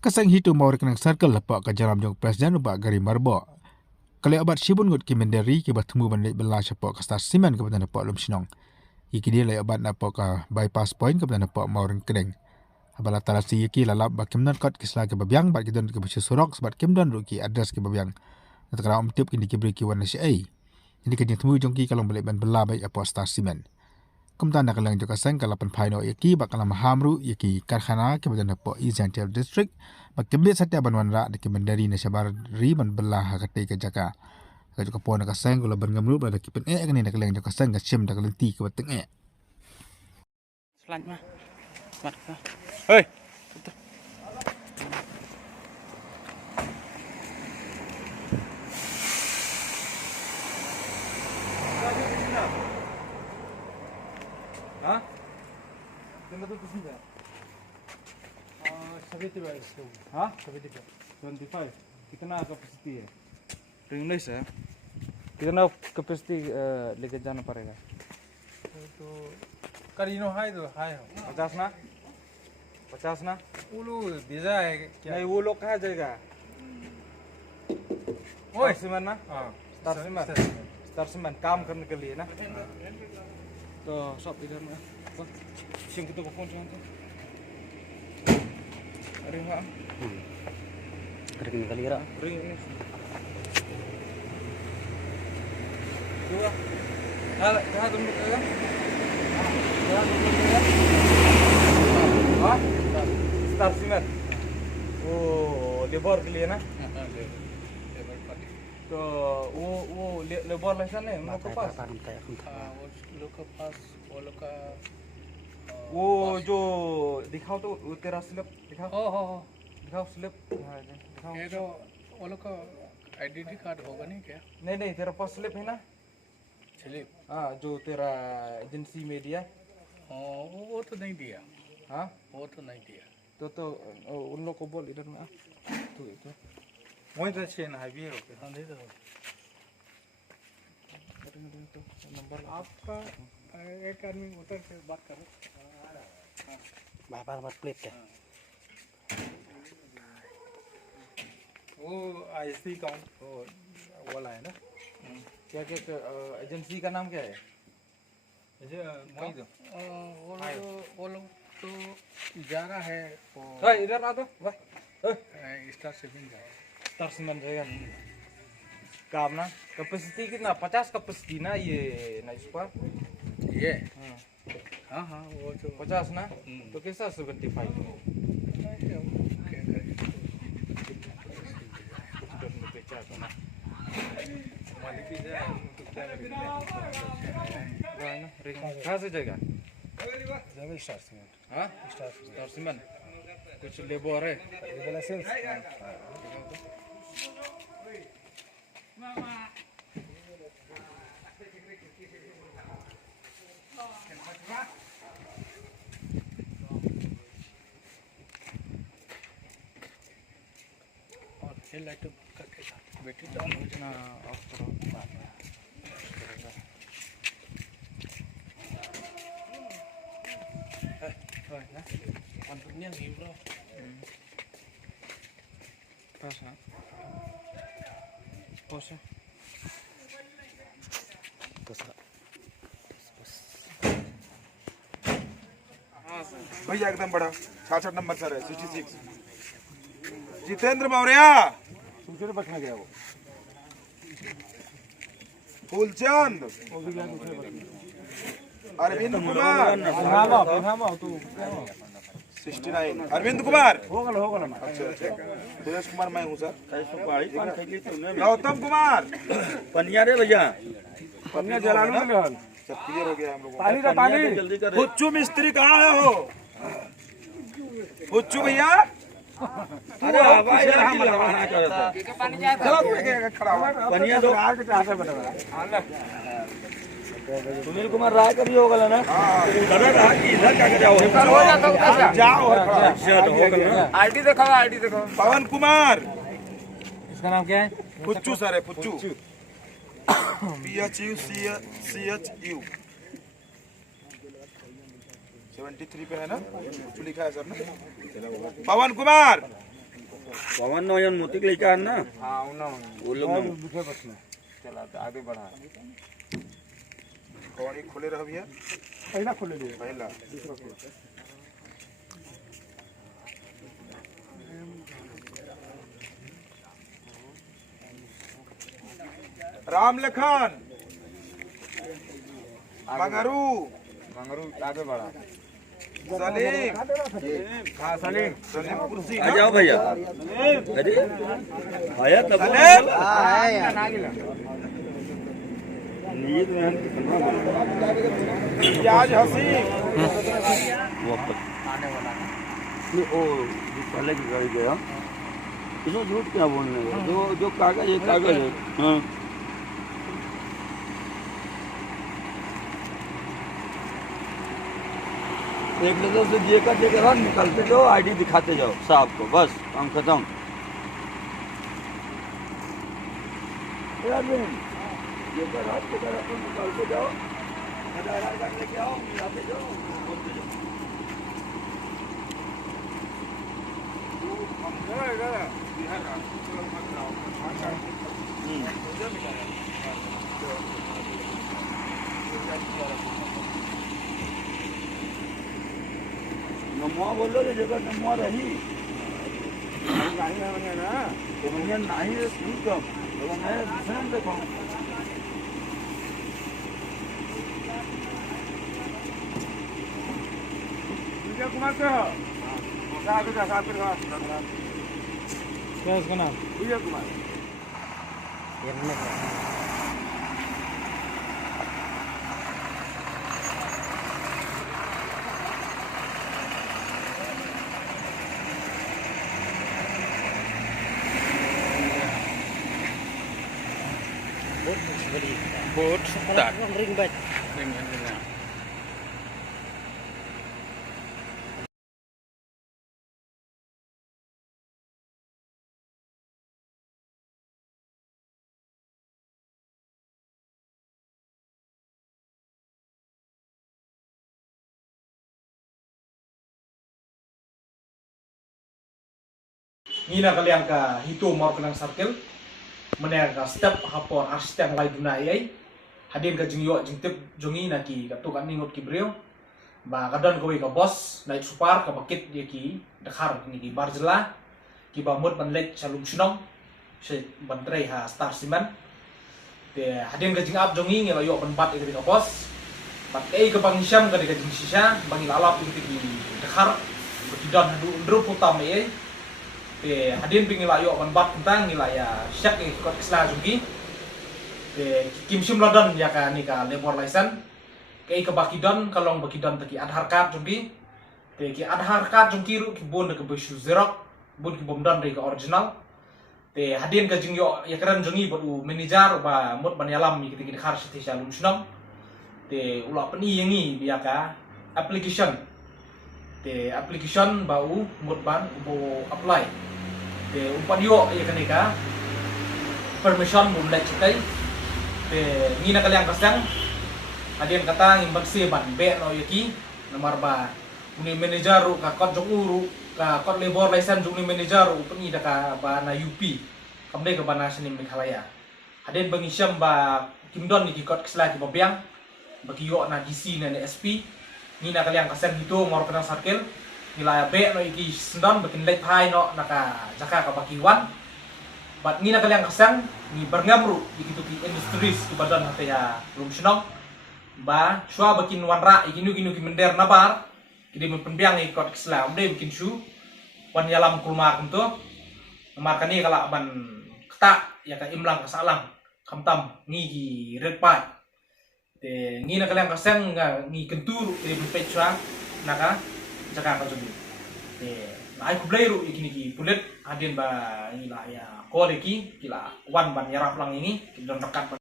Kasang hitu mau rekenang circle lepak ke jalan jong presiden ubak gari marbo. Kali abat sibun gut ki menderi ki bertemu bandit bela sepak ke star simen ke batang lepak lum sinong. Iki dia lai abat napak ke bypass point ke batang lepak mau kedeng. Abala talasi iki lalap bak kimdan kot kislah ke babiang bak kidon ke besi surok sebat kimdan ruki adres ke babiang. Nanti kalau tip kini kibri ki warna si ai. Ini kejeng temu jongki kalau balik ban bela baik apa star simen. Kemudian nak lang juga sang kalapan paino iki bakal mahamru iki karkhana ke badan po Ezentel district bak kembali satya banwan ra de kemendari na sabar riban belah kate ke jaka ka juga po nak sang gula ban ngamru bada kipen kan ni nak lang juga sang ka sim dak lenti ke bateng Selan mah. Mat. Hei. हाँ? कितना तो किसी का? 75 इसको। हाँ? 75। कितना capacity है? Ring nice है. कितना कैपेसिटी लेके जाना पड़ेगा? तो करीनो हाई तो हाई हो। 50 ना? 50 ना? वो लोग भेजा है क्या? नहीं वो लोग कहाँ जाएगा? ओए सिमन ना? हाँ। स्टार सिमन काम करने के लिए ना? तो सब इधर में सिंह को फोन चाहते अरे हाँ करके निकल गया ring ini dua dah tunggu kan हाँ स्टार सिमन वो लेबर के लिए ना तो वो लेबर लाइसेंस है उन लोग के पास वो लोग के पास वो जो दिखाओ तो वो तेरा स्लिप दिखाओ दिखाओ स्लिप दिखाओ ये तो वो लोग का आइडेंटिटी कार्ड होगा नहीं क्या? नहीं तेरा पास स्लिप है ना स्लिप हाँ जो तेरा एजेंसी में दिया वो तो नहीं दिया हाँ वो तो नहीं दिया तो उन लोग को बोल इधर में तो वही तो चेन है भी ओके हाँ दे दो नंबर आपका एक आदमी उतर के बात करो बार प्लेट है वो आईसी काउंट वाला है ना क्या एजेंसी का नाम क्या है वही तो वो लोग तो जा रहा है इधर आ तो स्टार सेविंग का स्टार सीमेंट रहेगा काम ना कैपेसिटी कितना 50 कैपेसिटी ना ये ना इस पर ये हाँ वो तो 50 ना तो कैसा 75 कहाँ से जाएगा स्टार सीमेंट हाँ स्टार सीमेंट कुछ लेबर है लाइसेंस और ये लाइट करके बैटरी डाउन हो ना ऑफ करो Pantunnya nih bro. Pas ना पहुँच भैया एकदम बड़ा 66 नंबर सर है 66 जितेंद्र मौर्य दूसरे बस में गया वो फूलचंद अरविंद कुमार 69 अरविंद कुमार होगा ना अच्छा सुरेश कुमार मैं हूँ सर गौतम कुमार पनिया रे भैया पन्ने जलालू में रहल सब क्लियर हो गया हम लोग पानी का पानी जल्दी कर हुच्चू मिस्त्री कहाँ है हो हुच्चू भैया अरे भाई खड़ा हुआ पनिया तो आग के चाहते बता सुनील कुमार राय का भी होगा ना दादा रहा कि इधर क्या कर जाओ आईडी दिखाओ पवन कुमार इसका नाम क्या है पुच्चू सर है पुच्चू PHU 73 पे है ना पुच्चू लिखा है सर ना पवन कुमार पवन नयन मोती लेकर आना हाँ उन्ना वो लोग और दूसरे बस में चला आगे बढ़ा कौन ही खुले रह भैया पहला खोले लिए पहला राम लखन मंगरू मंगरू आगे बढ़ा सलीम हाँ सलीम सलीम कुर्सी आ जाओ भैया अरे आया तब सलीम नींद में हम कितना प्याज हसी वापस नहीं ओ जो पहले की गाड़ी गया इसमें झूठ क्या बोलने का जो जो कागज है हाँ एक नजर से जेकर हाँ निकलते जाओ आईडी दिखाते जाओ साहब को बस काम खत्म जेकर हाथ के तरफ निकलते जाओ आधार कार्ड लेके आओ मिलाते जाओ बोलते जाओ नमो बोलो तो जगह नमो रही तो मुझे नहीं ठीक है तो मैं स्वयं देखो विजय कुमार से हो साथ क्या उसका नाम विजय कुमार बोट रिंग बैट Ngina kalian ka hitu mor kenang circle mener ka step hapor arsitek lai duna ai hadin ka jingyo jingtip jongi na ki ka tu kan ningot ki breu ba kadon ko ka boss naik super ka bakit ye ki dakhar ni ki barjela ki ba mut banlek salum sunong se bantrei ha star siman te hadin ka jing up jongi ngi yo ban bat ka boss bat ei ka bang syam ka jing sisa bang lalap ki dakhar bakidon hadu ndru putam ai te hadin ping ngilayo ban bat tentang ngilaya syak ni kot kesla jungi te kim sim lodon ya ka ni ka labor license ke ka bakidon kalong bakidon taki adhar card jungi te ki adhar card jungi ru ki bon ka besu xerox bon ki bomdon re ka original te hadin ka jingyo ya kran jungi bodu manager ba mot ban yalam mi ki khar siti salum sunam te ula pani yangi ya ka application te application bau mot ban bo apply te umpan yo ya kanika permission mum lek chitai te ngina kaliang kasang adien kata ngimbang se ban be no yaki nomor ba uni manager ka kot jong uru ka kot labor license jong manager upani da ka ba na UP kamde ka bana sini Meghalaya adien bangisyam ba kimdon ni kot kesla ki babiang bagi yo na DC na SP ngina kaliang kasang itu ngor kenang circle nilai be no iki sendon bikin lek pai no naka jaka ka bakiwan bat ngina kaliang kasang ni berngamru ikitu ki industries ki badan hate ya rumsnong ba shwa bikin wanra ikinu ki mender nabar kidi menpembiang ikot Islam de bikin shu wan yalam kulma kunto markani kala ban keta ya ka imlang kasalang kamtam ngi ki red pai te ngina kaliang kasang ngi kentur de pechwa naka jaka ka jogi te lai kublai ru ikini ki pulet adin ba ila ya koleki kila wan ban yarap lang ini kidon rekat